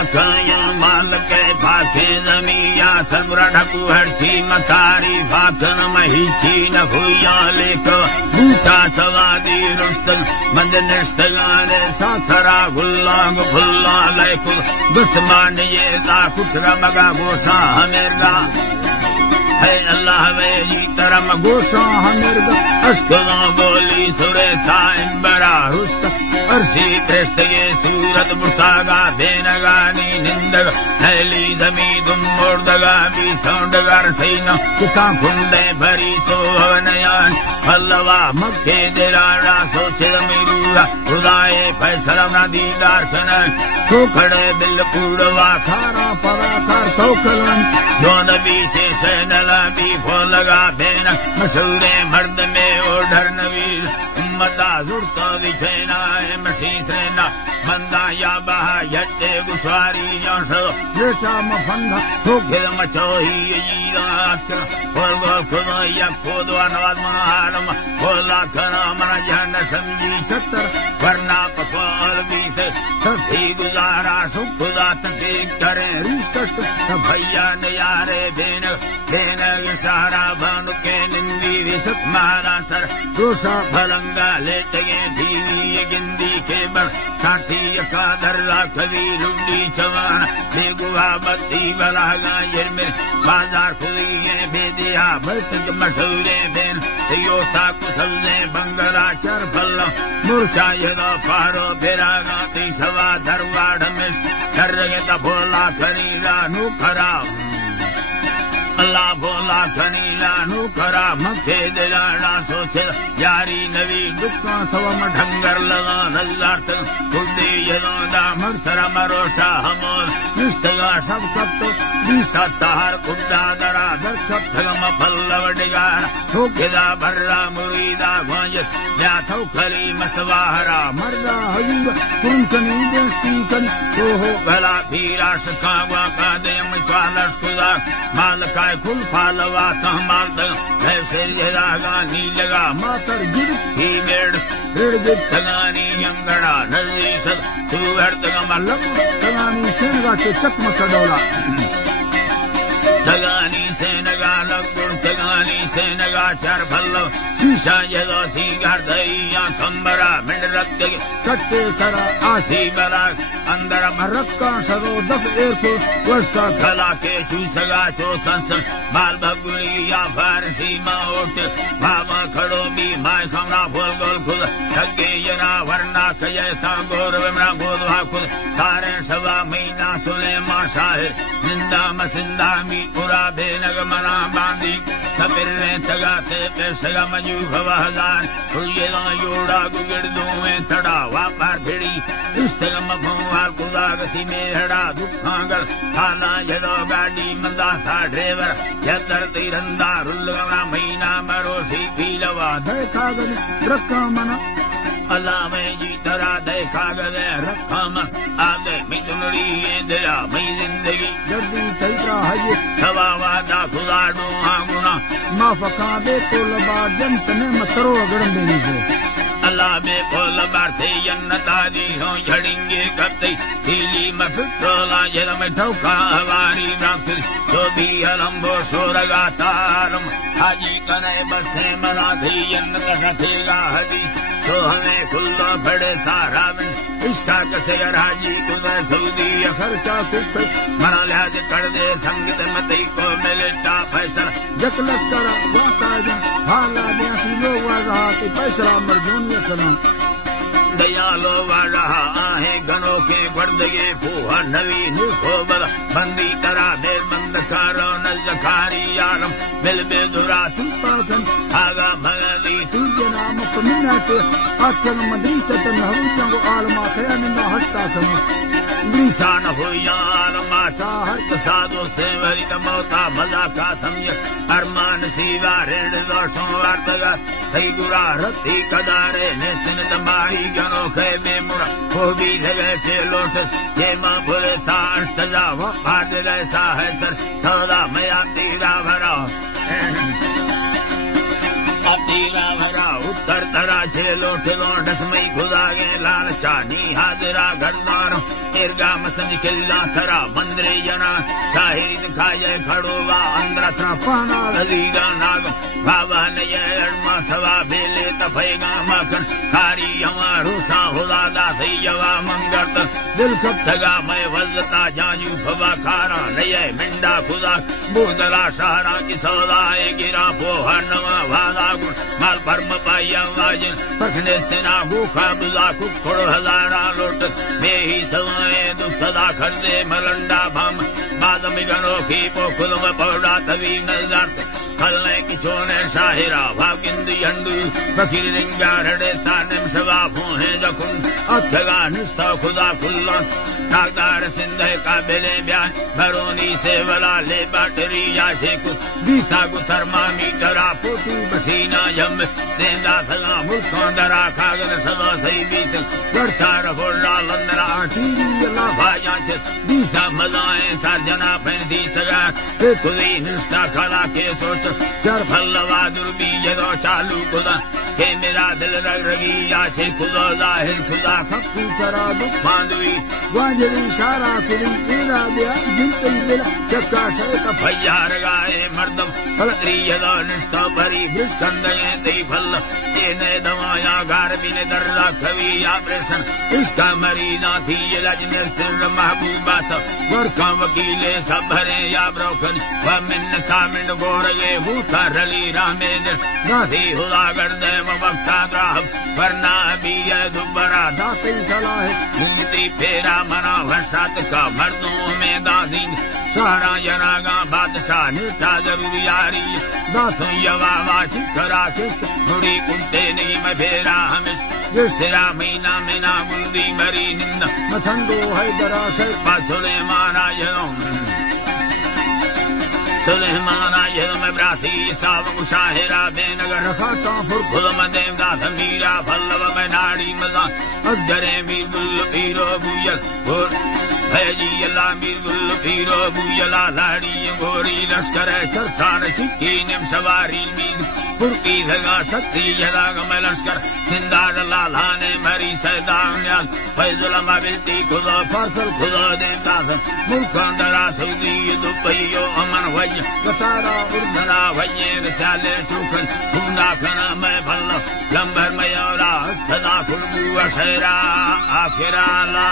लखाया माल के भाखे जमिया सरबरा ढकू हरती मसारी भाखन महीची न हुआ लेख बूटा सवादी रुस्तल मंद निष्ठगाने सासरा गुल्लांग भुल्ला लेख दुश्मन ये दा कुटरा मगा गोसा हमेरगा है अल्लाह में जी तरम गोसा हमेरगा अस्तना बोली सुरे साइन बरा रुस्त अर्शी कृष्ण ये सूरत मुसागा देनगानी निंदग हैली जमी दुम मोर्दगा भी सौंडगर सैन किसा फुंडे भरी सोहनयान अल्लावा मक्के देराड़ा सो चिरमिरूरा खुदाए फैसला न दीदार सनन तो खड़े दिल पूर्वा खारा पराकार तो कलन दो नबी से सैनला भी फोलगा बेन मसूरे मर्द में ओढ़र नवीर मता जुड़ता विछेना मशीसरेना बंदा या बहा यट्टे गुस्वारी यौसो येटा मफंदा ठोके मचोही यीरात और वो खुदा या खुदा नवाज महारम खोला करा मना जन संगी चतर वरना पकवाल भी से सभी गुजारा सुख खुदा तके करे रिश्त भैया नयारे देन सारा भानु के निंदी विसुख मारा सर दूसरा फलंगा लेटे धीमी गिंदी के बर साथी का दर्रा कभी लुंडी चवान बेगुआ बत्ती बलागा में बाजार खुली है बेदिया भरत मशहूरे बेन योता कुशल ने बंगरा चर फल मूर्छा यदा पारो बेरागा ती सवा धरवाड़ में कर भोला खरीदा नु खरा अल्लाह भोला खनीला नु खरा मखे दिलाना सोचे यारी नवी दुखा सवम ढंगर लगा नल्लार्थ खुदे यदा मरसरा मरोसा हमोल निस्तगा सब कत्तो बीता तार खुदा दरा दरखत थगम फल्लवडिगा ठोकेदा भर्रा मुरीदा ग्वांजस या थौ खरी मसवाहरा मर्दा हजीर कुंसनी देस्ती कन तो हो भला धीरा सकावा का दयम स्वालर सुदा माल का कुल फालवा सहमाल ऐसे जरागा नी लगा मातर गिर ही मेड़ गिर तगानी अंगड़ा नजरी सद तू हरतगम लगू तगानी सेनगा के चकमक डोला तगानी सेनगा लगुड़ तगानी सेनगा चार भल्लो शीशा यदो सी गर्दया कंबरा मिंड रख कट्टे सरा आसी बला अंदर मरक्का सरो दस एरको वस्ता खला के चूसगा चो संस बाल बगुली या फारसी माओट बाबा खड़ो भी माय खमना फूल गोल खुद ठगे यना वरना कयसा गोर विमरा गोदवा खुद सारे सवा महीना सुले माशा है जिंदा मसिंदा मी पूरा बेनग मना बांधी सबिरे तगाते पे सगा मजू भवहदान खुये योड़ा गुगड़ दुए तड़ा वापार भिड़ी इस्तगम भवार खुदा गसी में हड़ा दुखांगल खाना यदो गाड़ी मंदा सा ड्राइवर यदर तीरंदा रुल्लगना महीना मरोसी पीलवा देखा गन रखा मना अल्लाह में जी तरा देखा गए रखा मन आगे मितुनड़ी ये दया मई जिंदगी जल्दी सैरा है सवा वादा खुदा डो गुना माफका दे तो लबा जंत ने मतरो गड़म देनी है अल्लाह बे कोल बारते यन्नतादी हो झड़ेंगे कत्ते तीली मफित्रोला जल में ठोका हवारी राफिल तो भी अलम्बो सोरगा तारम हाजी कने बसे मना थी यन्नत सथेगा हदीस तो हमें खुल्ला बड़े सारा बिन इसका कसे हाजी कुदा सऊदी खर्चा कुछ मना लिहाज कर दे संगीत मत को मिलता फैसला जकलत करा वाता जन हाला देसी लोग रहा कि फैसला मर्जून सना दयालो रहा आहे गनों के बर्दगे फूहा नवी निखोबर बंदी करा देर बंद कारो नल जखारी यारम बिल बेदुरा तुपाकन आगा भगली तुझे नाम कमिनाते आचन मदरीसत नहरुचंगो आलमा खयानिंदा हट्टा समा निशान हो यार माशा हर साधो से वरी कमौता भला का समझ अरमान सीवा रेड दोषों वार्तगा सही गुरा रत्ती कदारे ने सिन तमारी गनो खे बेमुरा को भी जगह से लोटस ये मां भुले तार सजा वो बात ऐसा है सर सौदा मैं तीरा भरा तीरा भरा उत्तर तरा छे लोट लोटस मई खुदा गे लाल शानी हाजरा घरदार दीर्घा मसन खिल्ला सरा मंदरे जना शाहिद खाए खड़ोवा अंद्रथना पाना लजीरा नाग बाबा ने अड़मा सवा बेले तफेगा मखन खारी हमारू सा हुदादा सैयवा मंगत दिल कब थगा मैं वजता जाजू फवा खारा नये मिंडा खुदा बूदला सहारा की सौदाए गिरा पोहा नवा वादा गुण माल भरम पाया वाज पखने सेना भूखा बुला कुखड़ हजारा लोट में ही सवाए दुख सदा खरदे मलंडा भाम बादम गनो की पोखुल में पौड़ा तवी नजर खलने की छोने शाहिरा भागिंदी हंडू फकीर रिंगा रड़े तानिम सवा फूहे जखुन अथगा निस्ता खुदा खुल्ला नागदार सिंधे का बेले ब्याह भरोनी से वला ले बाटरी या शेकु बीसा गु थर्मामीटरा पोटू बसीना यम देंदा सगा मुल्कों दरा खागन सदा सही बीस गढ़ता रफोड़ा लंदरा टीवी यला भाया चे बीसा मजाएं सार्जना पैंदी सगा खुदी निस्ता खला के सोच चर फलवा दुर्बी यदो चालू खुदा के मेरा दिल रग रगी या से खुदा जाहिर खुदा खक्कू चरा दुख मांदवी वाजरी सारा कुली इरा दिया जिंतल दिला चक्का सहित भैया रगाए मर्दम फलत्री यदो निष्ठा भरी भृष्कंदये दई फल ने दवाया गार बिने दर्रा खवी ऑपरेशन इसका मरीना थी ये लजने सिर महबूबा सब वर्का वकीले सब भरे या ब्रोकन वमिन सामिन गोरगे भूता रली रामेंद्र नाथी हुदा गर्दे वक्ता द्राहब वरना भी ये दुबरा दाती सलाह मुंगती फेरा मना भरसात का मर्दों में दादीन सारा जनागा बादशाह निष्ठा जरूरी यारी दासों यवा शिखरा शिष्ट मुड़ी कुंते नहीं मैं फेरा हमें जिसरा महीना महीना गुंदी मरी निंदा मथंदो है दरा से पासुले मारा सुलेमाना यदम ब्रासी साव मुशाहिरा बेनगर रखाता फुरफुल मदेवदा समीरा फल्लव बनाड़ी मदा अजरे मीरुल पीरो बुयल भैजी अल्लाह मीरुल पीरो बुयला लाड़ी गोरी लश्कर सरसार सिक्की निम सवारी मीर फुरकी धगा शक्ति यदा गम लश्कर सिंदार लाला ने मरी सैदान फैजुल मबिल्ती खुदा फासल खुदा देता मुल्का दरा सऊदी दुबईयो अमन वज बतारा उर्दना वजे रसाले चुकन हुंदा फना मैं भल्ला लंबर मयोरा सदा खुलबू अशरा आखिरा ला